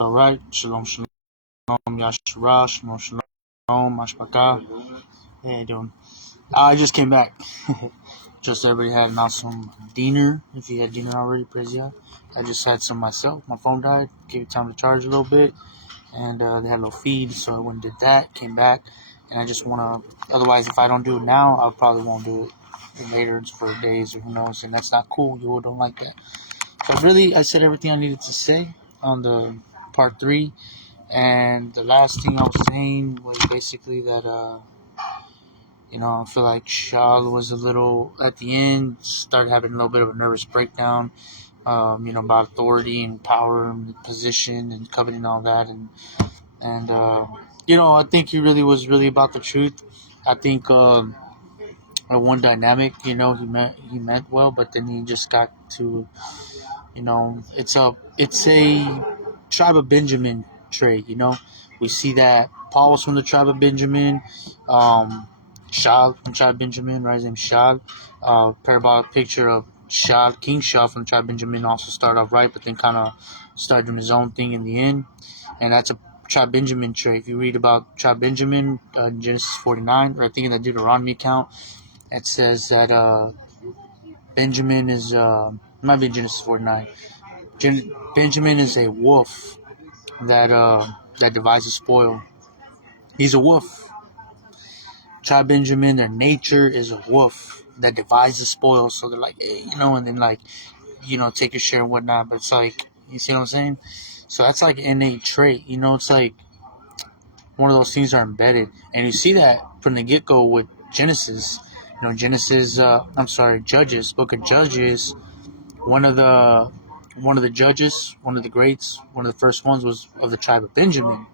All right, shalom, shalom, yashara, shalom, shalom, mashpaka. How you doing? I just came back. Just everybody had an awesome dinner. If you had dinner already, praise God. I just had some myself. My phone died. Gave it time to charge a little bit. And they had a little feed, so I went and did that. Came back. And I just want to, otherwise, if I don't do it now, I probably won't do it later for days or who knows. And that's not cool. You don't like that. But really, I said everything I needed to say on the part 3. And the last thing I was saying was basically that, I feel like Shal was a little, at the end, started having a little bit of a nervous breakdown, about authority and power and position and coveting all that. And I think he really was really about the truth. I think one dynamic, he meant well, but then he just got to, it's a tribe of Benjamin trait. We see that Paul was from the tribe of Benjamin, Shal from the tribe of Benjamin, right? His name's Shal. Parabolic picture of Shal, King Shal from the tribe of Benjamin, also started off right, but then kind of started doing his own thing in the end, and that's a tribe Benjamin trait. If you read about tribe Benjamin in Genesis 49, or I think in the Deuteronomy account, it says that Benjamin is might be Genesis 49. Benjamin is a wolf that devises spoil. He's a wolf. Tribe Benjamin, their nature is a wolf that devises spoil. So they're like, hey, and then like, take your share and whatnot. But it's like, you see what I'm saying? So that's like an innate trait. It's like one of those things are embedded, and you see that from the get go with Genesis. Judges, Book of Judges. One of the judges, one of the greats, one of the first ones was of the tribe of Benjamin,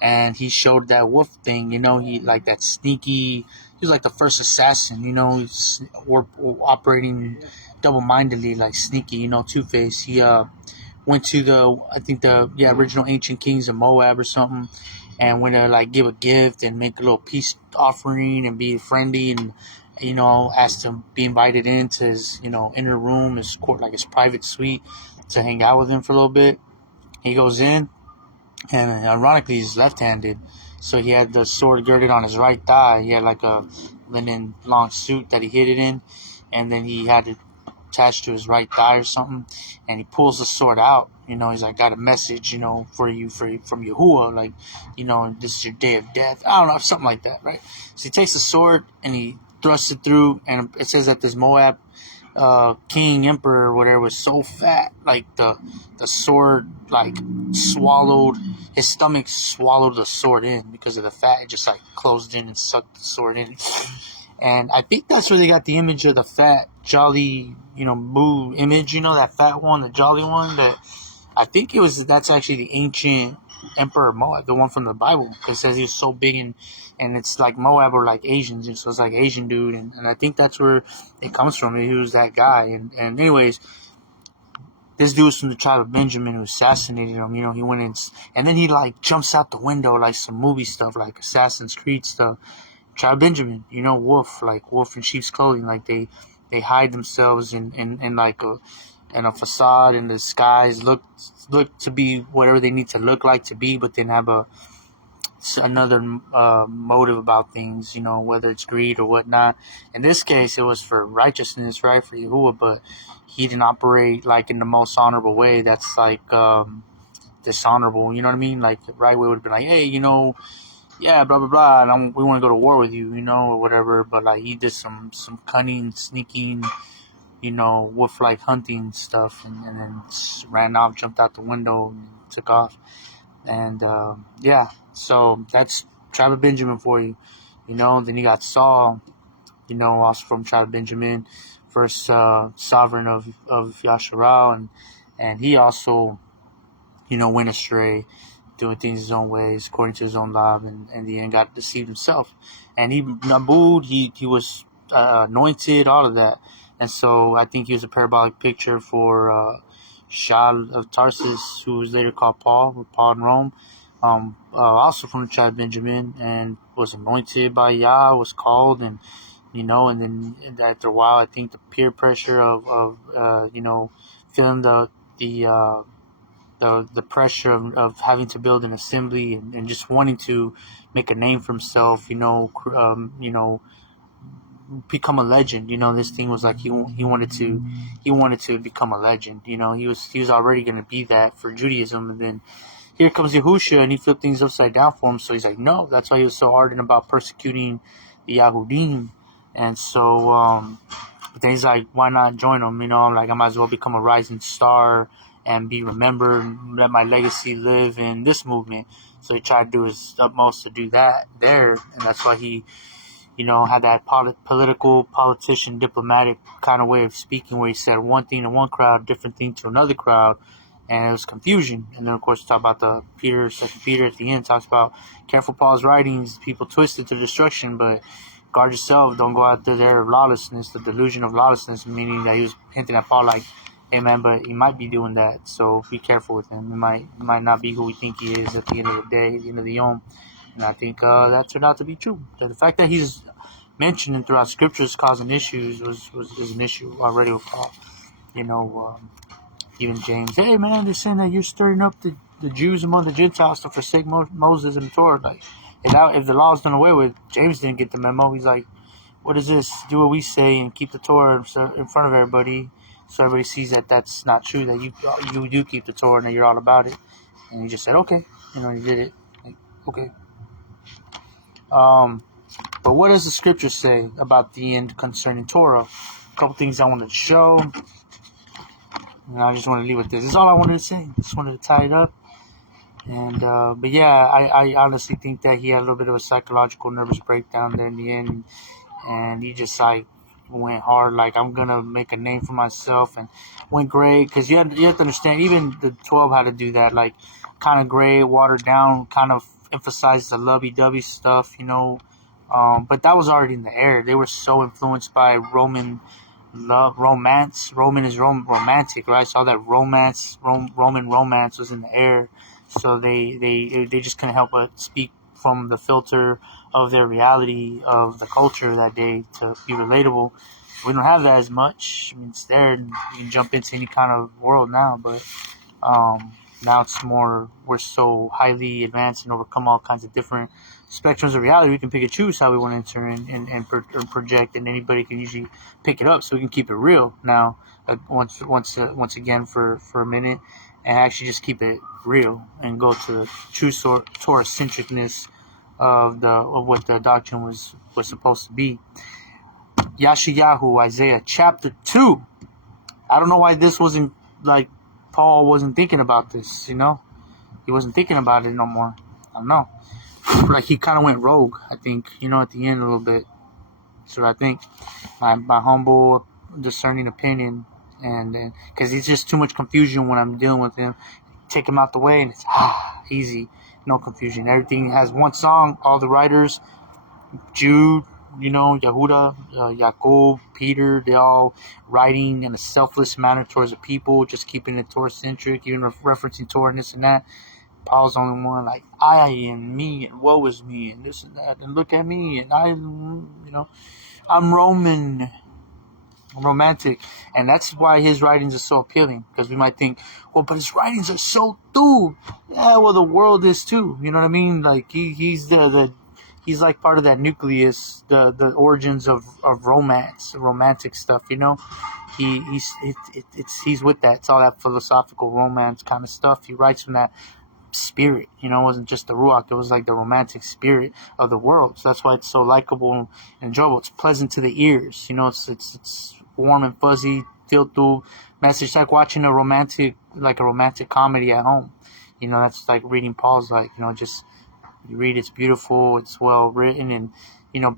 and he showed that wolf thing. He like that sneaky. He was like the first assassin. He's operating double-mindedly, like sneaky. Two-faced. He went to the original ancient kings of Moab or something, and went to like give a gift and make a little peace offering and be friendly and asked to be invited into his inner room, his court, like his private suite, to hang out with him for a little bit. He goes in, and ironically he's left-handed, so he had the sword girded on his right thigh. He had like a linen long suit that he hid it in, and then he had it attached to his right thigh or something, and he pulls the sword out. He's like, got a message, for you, from Yahuwah, like, this is your day of death. I don't know, something like that, right? So he takes the sword and he thrusts it through, and it says that this Moab king, emperor, or whatever, was so fat, like the sword like swallowed his stomach, swallowed the sword in because of the fat. It just like closed in and sucked the sword in. And I think that's where they got the image of the fat, jolly, Boo image, that fat one, the jolly one. That I think that's actually the ancient Emperor Moab, the one from the Bible. It says he was so big, and it's like Moab or like Asians, and so it's like Asian dude. And I think that's where it comes from. He was that guy. And anyways, this dude was from the tribe of Benjamin who assassinated him. He went in, and then he like jumps out the window like some movie stuff, like Assassin's Creed stuff. Tribe Benjamin, wolf, like wolf in sheep's clothing, like they hide themselves in like a facade in the disguise, look to be whatever they need to look like to be, but then have another motive about things, whether it's greed or whatnot. In this case, it was for righteousness, right, for Yahuwah, but he didn't operate like in the most honorable way. That's like dishonorable, you know what I mean? Like the right way would have been like, hey, yeah, blah, blah, blah, and we want to go to war with you, or whatever. But like he did some cunning, sneaking, wolf-like hunting stuff, and then ran off, jumped out the window, and took off. And so that's tribe of Benjamin for you. Then you got Saul, also from tribe of Benjamin, first sovereign of Yasharal, and he also, went astray, doing things his own ways, according to his own law, and in the end got deceived himself. And Nabud, he was anointed, all of that. And so I think he was a parabolic picture for Shal of Tarsus, who was later called Paul, with Paul in Rome, also from the tribe of Benjamin, and was anointed by Yah, was called, and then after a while, I think the peer pressure of feeling the the pressure of having to build an assembly and just wanting to make a name for himself, become a legend. This thing was like he wanted to become a legend. He was already going to be that for Judaism, and then here comes Yahusha, and he flipped things upside down for him. So he's like, no, that's why he was so ardent about persecuting the Yahudim. And so, but then he's like, why not join them? I'm like, I might as well become a rising star and be remembered, and let my legacy live in this movement. So he tried to do his utmost to do that there, and that's why he, had that politician, diplomatic kind of way of speaking, where he said one thing to one crowd, different thing to another crowd, and it was confusion. And then, of course, we talk about Second Peter at the end talks about careful Paul's writings, people twisted to destruction, but guard yourself, don't go out there of lawlessness, the delusion of lawlessness, meaning that he was hinting at Paul like, hey man, but he might be doing that, so be careful with him. He might not be who we think he is at the end of the day, at the end of the Yom. And I think that turned out to be true. The fact that he's mentioned throughout scriptures causing issues was an issue already with Paul. Even James, hey man, they're saying that you're stirring up the Jews among the Gentiles to forsake Moses and the Torah. Like, if the law is done away with, James didn't get the memo. He's like, what is this? Do what we say and keep the Torah in front of everybody, so everybody sees that that's not true, that you do keep the Torah and that you're all about it. And he just said, okay, he did it. Like, okay. But what does the scripture say about the end concerning Torah? A couple things I wanted to show. And I just want to leave with this. This is all I wanted to say. Just wanted to tie it up. And but yeah, I honestly think that he had a little bit of a psychological nervous breakdown there in the end, and he just like went hard, like I'm gonna make a name for myself, and went gray, because you have to understand, even the 12 had to do that, like kind of gray, watered down, kind of emphasized the lovey-dovey stuff, but that was already in the air. They were so influenced by Roman romance. Roman is romantic, right? So all that Roman romance was in the air. So they just couldn't help but speak from the filter of their reality of the culture that day to be relatable. We don't have that as much. I mean, it's there. You can jump into any kind of world now, but now it's more, we're so highly advanced and overcome all kinds of different spectrums of reality. We can pick and choose how we want to enter and project, and anybody can usually pick it up, so we can keep it real now. Once again for a minute, and actually just keep it real and go to the true Torah-centricness of what the doctrine was supposed to be. Yeshayahu, Isaiah chapter 2. I don't know why this wasn't, like, Paul wasn't thinking about this, He wasn't thinking about it no more. I don't know. Like, he kind of went rogue, I think, at the end a little bit. So I think my humble, discerning opinion, and because it's just too much confusion when I'm dealing with him. Take him out the way, and it's easy, no confusion. Everything has one song. All the writers, Jude, Yehuda, Yaakov, Peter, they all writing in a selfless manner towards the people, just keeping it Torah-centric, even referencing Torah and this and that. Paul's the only one like, I and me and woe is me and this and that, and look at me and I'm romantic, and that's why his writings are so appealing, because we might think, well, but his writings are so through. Yeah, well, the world is too. You know what I mean? Like he's he's like part of that nucleus, the origins of romance, romantic stuff. He's with that. It's all that philosophical romance kind of stuff. He writes from that spirit. It wasn't just the ruach. It was like the romantic spirit of the world. So that's why it's so likable and enjoyable. It's pleasant to the ears. It's warm and fuzzy, feel through message. It's like watching a romantic comedy at home. That's like reading Paul's, like, just you read, it's beautiful, it's well written, and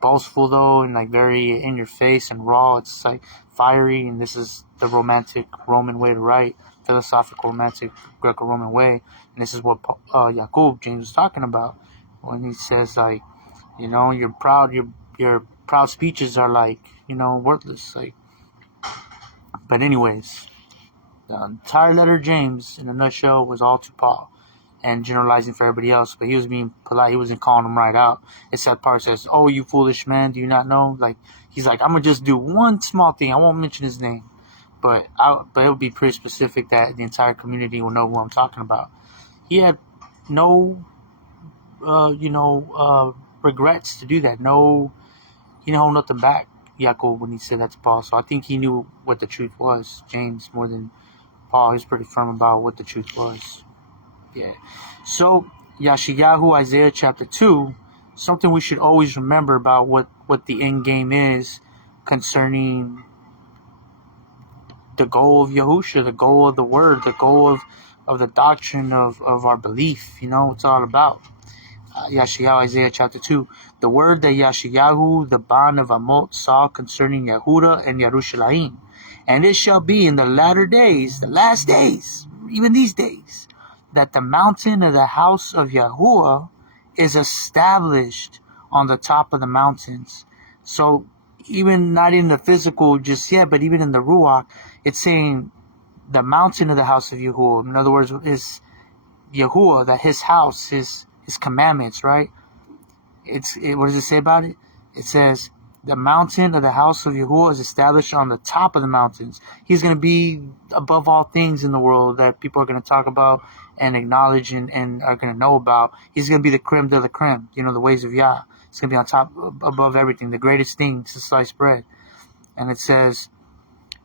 boastful though, and like very in your face and raw. It's like fiery, and this is the romantic Roman way to write, philosophical romantic Greco-Roman way. And this is what James was talking about when he says, like, your proud speeches are like, worthless, like. But anyways, the entire letter of James, in a nutshell, was all to Paul, and generalizing for everybody else. But he was being polite. He wasn't calling them right out. It's that part that says, "Oh, you foolish man, do you not know?" Like, he's like, "I'm gonna just do one small thing. I won't mention his name, but it would be pretty specific that the entire community will know who I'm talking about. He had no, regrets to do that. No, he didn't hold nothing back, Yaakov, when he said that to Paul. So I think he knew what the truth was, James, more than Paul. He's pretty firm about what the truth was. Yeah. So, Yashayahu, Isaiah chapter 2, something we should always remember about what the end game is concerning the goal of Yahusha, the goal of the word, the goal of the doctrine of our belief. It's all about. Yashayahu, Isaiah chapter 2. The word that Yashayahu, the Ban of Amot, saw concerning Yehuda and Yerushalayim. And it shall be in the latter days, the last days, even these days, that the mountain of the house of Yahuwah is established on the top of the mountains. So even not in the physical just yet, but even in the Ruach, it's saying the mountain of the house of Yahuwah. In other words, is Yahuwah, that his house, his commandments, right? What does it say about it? It says, the mountain of the house of Yahuwah is established on the top of the mountains. He's going to be above all things in the world that people are going to talk about and acknowledge and are going to know about. He's going to be the creme de la creme, the ways of Yah. It's going to be on top, above everything. The greatest thing is sliced bread. And it says,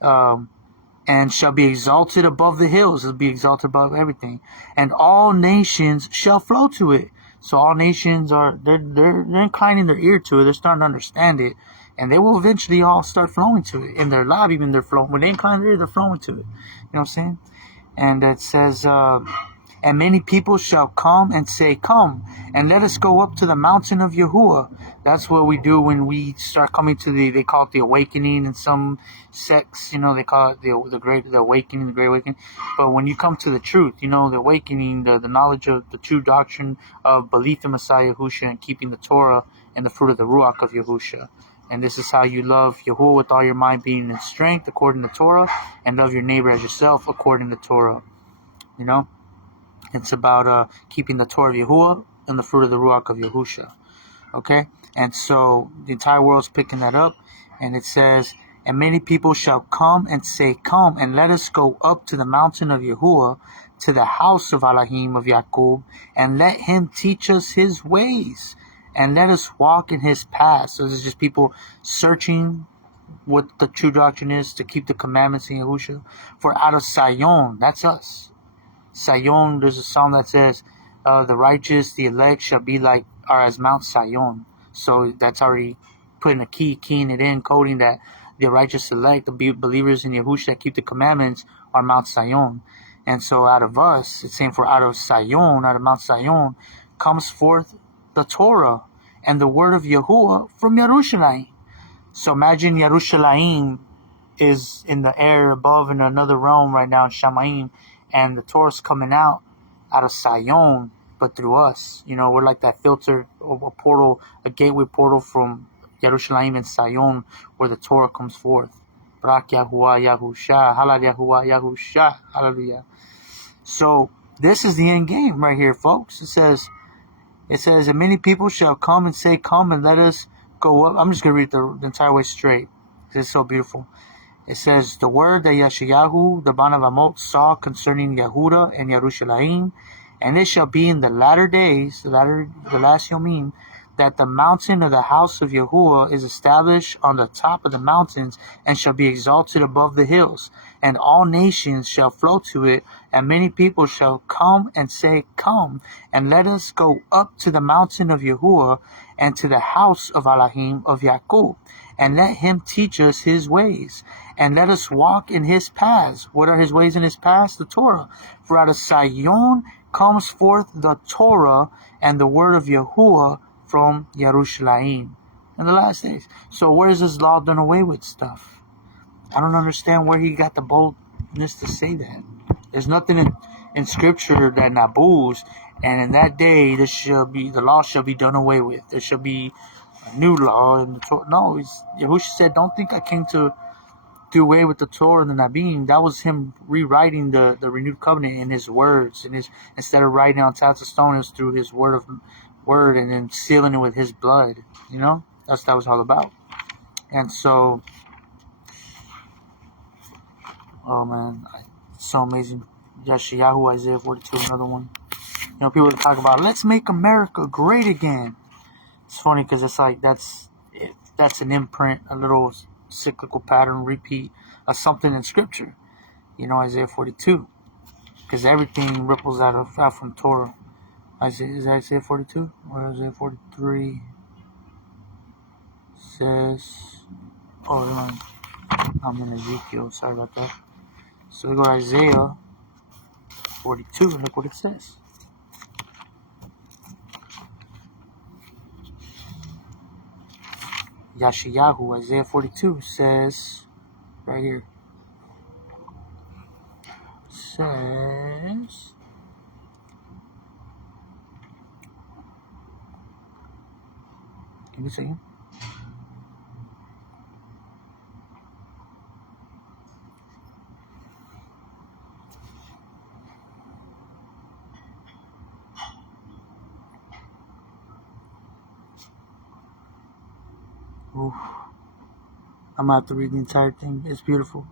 and shall be exalted above the hills. It'll be exalted above everything. And all nations shall flow to it. So all nations they're inclining their ear to it. They're starting to understand it. And they will eventually all start flowing to it. In their love, even they're flowing. When they incline their ear, they're flowing to it. You know what I'm saying? And it says, and many people shall come and say, come, and let us go up to the mountain of Yahuwah. That's what we do when we start coming to they call it the awakening in some sects, they call it the awakening, the great awakening. But when you come to the truth, the awakening, the knowledge of the true doctrine of belief in Messiah Yahushua and keeping the Torah and the fruit of the Ruach of Yahushua. And this is how you love Yahuwah with all your mind, being, and strength, according to Torah, and love your neighbor as yourself, according to Torah. It's about keeping the Torah of Yahuwah and the fruit of the Ruach of Yahushua. Okay? And so the entire world's picking that up. And it says, and many people shall come and say, come, and let us go up to the mountain of Yahuwah, to the house of Elohim of Yaakov, and let him teach us his ways, and let us walk in his paths. So this is just people searching what the true doctrine is, to keep the commandments in Yahushua. For out of Zion, that's us. Zion, there's a song that says, the righteous, the elect are as Mount Zion. So that's already putting a keying it in, coding that the righteous elect, the believers in Yahushua that keep the commandments, are Mount Zion. And so out of us, it's saying, for out of Zion, out of Mount Zion, comes forth the Torah and the word of Yahuwah from Yerushalayim. So imagine Yerushalayim is in the air above in another realm right now in Shamayim, and the Torah's coming out of Zion, but through us. We're like that filter, a portal, a gateway portal from Yerushalayim and Zion, where the Torah comes forth. Brak Yahuwah Yahusha, Halal Yahuwah Yahusha, hallelujah. So this is the end game right here, folks. It says, and many people shall come and say, come, and let us go up. I'm just going to read the entire way straight. It's so beautiful. It says, the word that Yashayahu, the Ban of Amot, saw concerning Yehuda and Yerushalayim, and it shall be in the latter days, the last Yomim, that the mountain of the house of Yahuwah is established on the top of the mountains, and shall be exalted above the hills, and all nations shall flow to it, and many people shall come and say, come, and let us go up to the mountain of Yahuwah, and to the house of Elohim of Yaakov, and let him teach us his ways, and let us walk in his paths. What are his ways and his paths? The Torah. For out of Zion comes forth the Torah and the word of Yahuwah from Yerushalayim in the last days. So where is this law done away with stuff? I don't understand where he got the boldness to say that. There's nothing in Scripture that naboos, and in that day the law shall be done away with. There shall be a new law in the Torah. No, Yahushua said, don't think I came to do away with the Torah and the Nabim. That was him rewriting the renewed covenant in his words, and instead of writing on tablets of stone, it was through his word and then sealing it with his blood. That's what that was all about. And so Oh man, it's so amazing. Yeshayahu, Isaiah 42, another one. You know, people talk about, let's make America great again. It's funny because it's like that's an imprint, a little cyclical pattern, repeat of something in Scripture. You know, Isaiah 42, because everything ripples out from Torah. Is Isaiah 42 or Isaiah 43 says? Oh, I'm in Ezekiel. Sorry about that. So we go to Isaiah 42 and look what it says. Yeshayahu, Isaiah 42 says, right here, says, give me a second. Oof. I'm gonna have to read the entire thing. It's beautiful.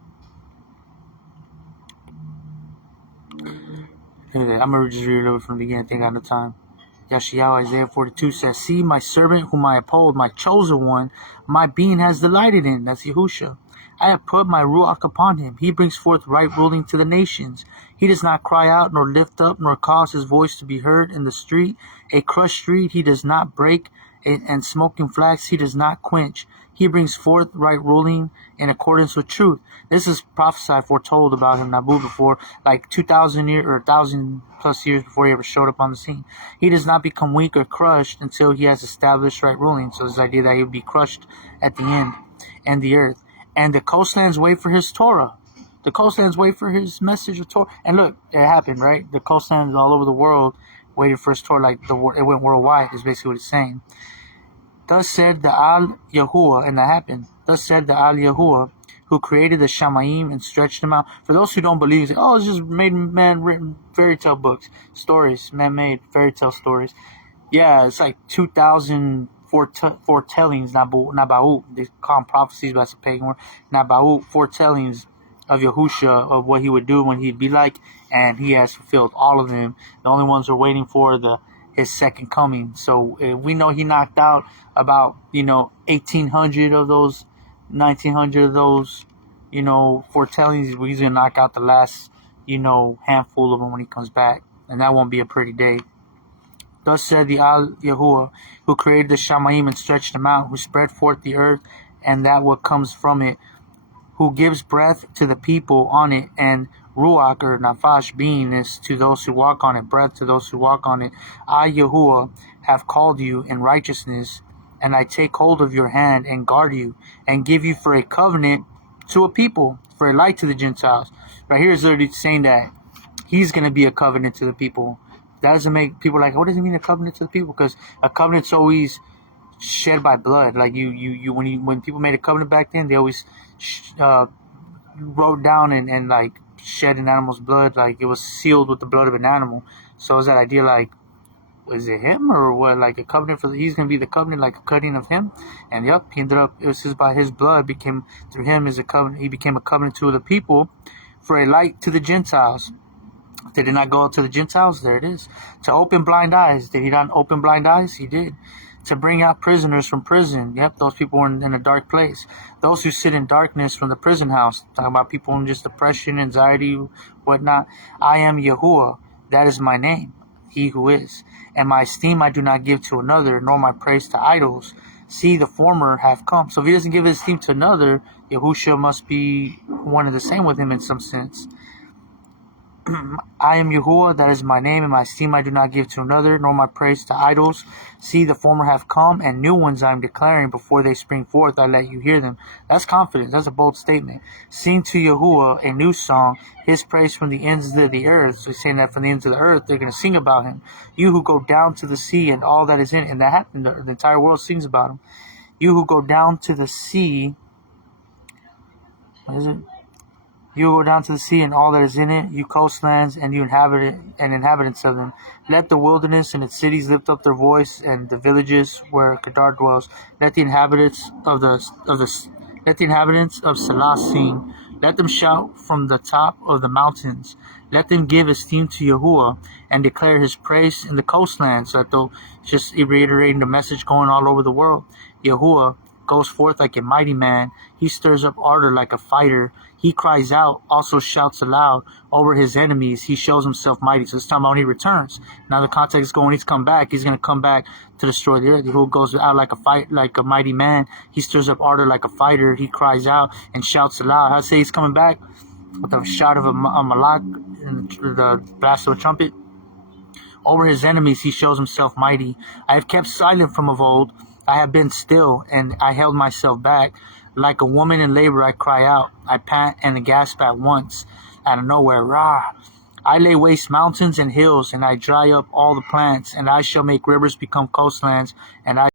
Anyway, I'm gonna just read it over from the beginning. I think I have time. Yeshayahu, Isaiah 42 says, see my servant whom I uphold, my chosen one, my being has delighted in. That's Yahusha. I have put my ruach upon him. He brings forth right ruling to the nations. He does not cry out, nor lift up, nor cause his voice to be heard in the street. A crushed reed he does not break, and smoking flax he does not quench. He brings forth right ruling in accordance with truth. This is prophesied, foretold about him, Nabu, before, like 2,000 years or 1,000 plus years before he ever showed up on the scene. He does not become weak or crushed until he has established right ruling. So this idea that he would be crushed at the end, and the earth. And the coastlands wait for his Torah. The coastlands wait for his message of Torah. And look, it happened, right? The coastlands all over the world waited for his Torah, like it went worldwide, is basically what it's saying. Thus said the Al Yahuwah, and that happened. Thus said the Al Yahuwah, who created the Shamayim and stretched them out. For those who don't believe, say, oh, it's just made man-written fairy tale books, stories, man-made fairy tale stories. Yeah, it's like 2,000 foretellings, Naba'ut. They call them prophecies, but that's a pagan word. Naba'ut, foretellings of Yahusha, of what he would do when he'd be like, and he has fulfilled all of them. The only ones we're waiting for his second coming. So we know he knocked out about 1,800 of those, 1,900 of those foretellings. He's gonna knock out the last handful of them when he comes back, and that won't be a pretty day. Thus said the Al Yahuwah, who created the Shamayim and stretched them out, who spread forth the earth and that what comes from it, who gives breath to the people on it, and Ruach or Nafash beingness to those who walk on it, breath to those who walk on it. I, Yahuwah, have called you in righteousness, and I take hold of your hand and guard you, and give you for a covenant to a people, for a light to the Gentiles. Right here is literally saying that he's going to be a covenant to the people. That doesn't make people like, what does it mean a covenant to the people? Because a covenant's always shed by blood. Like when people made a covenant back then, they always wrote down and like shed an animal's blood, like it was sealed with the blood of an animal. So is that idea like, is it him or what? Like a covenant he's gonna be the covenant, like a cutting of him. And yep, he ended up, it was just by his blood became through him as a covenant. He became a covenant to the people for a light to the Gentiles. Did he not go out to the Gentiles? There it is. To open blind eyes. Did he not open blind eyes? He did. To bring out prisoners from prison. Yep, those people were in a dark place. Those who sit in darkness from the prison house. Talking about people in just depression, anxiety, whatnot. I am Yahuwah. That is my name. He who is. And my esteem I do not give to another, nor my praise to idols. See, the former have come. So if he doesn't give his esteem to another, Yahusha must be one and the same with him in some sense. I am Yahuwah, that is my name, and my esteem I do not give to another, nor my praise to idols. See, the former have come, and new ones I am declaring. Before they spring forth, I let you hear them. That's confidence. That's a bold statement. Sing to Yahuwah a new song, his praise from the ends of the earth. So he's saying that from the ends of the earth, they're going to sing about him. You who go down to the sea and all that is in it. And that happened. The entire world sings about him. You who go down to the sea. What is it? You will go down to the sea and all that is in it, you coastlands and you inhabitants of them. Let the wilderness and its cities lift up their voice, and the villages where Kedar dwells. Let the inhabitants of Salah sing. Let them shout from the top of the mountains. Let them give esteem to Yahuwah and declare his praise in the coastlands. That they'll just reiterating the message going all over the world. Yahuwah goes forth like a mighty man. He stirs up ardor like a fighter. He cries out, also shouts aloud over his enemies. He shows himself mighty. So it's talking about when he returns. Now the context is going, he's come back. He's going to come back to destroy the earth. Yahuwah goes out like a mighty man. He stirs up ardor like a fighter. He cries out and shouts aloud. I say he's coming back with a shout of a malak and the blast of a trumpet. Over his enemies he shows himself mighty. I have kept silent from of old. I have been still, and I held myself back. Like a woman in labor I cry out. I pant and gasp at once. Out of nowhere, rah! I lay waste mountains and hills, and I dry up all the plants, and I shall make rivers become coastlands, and I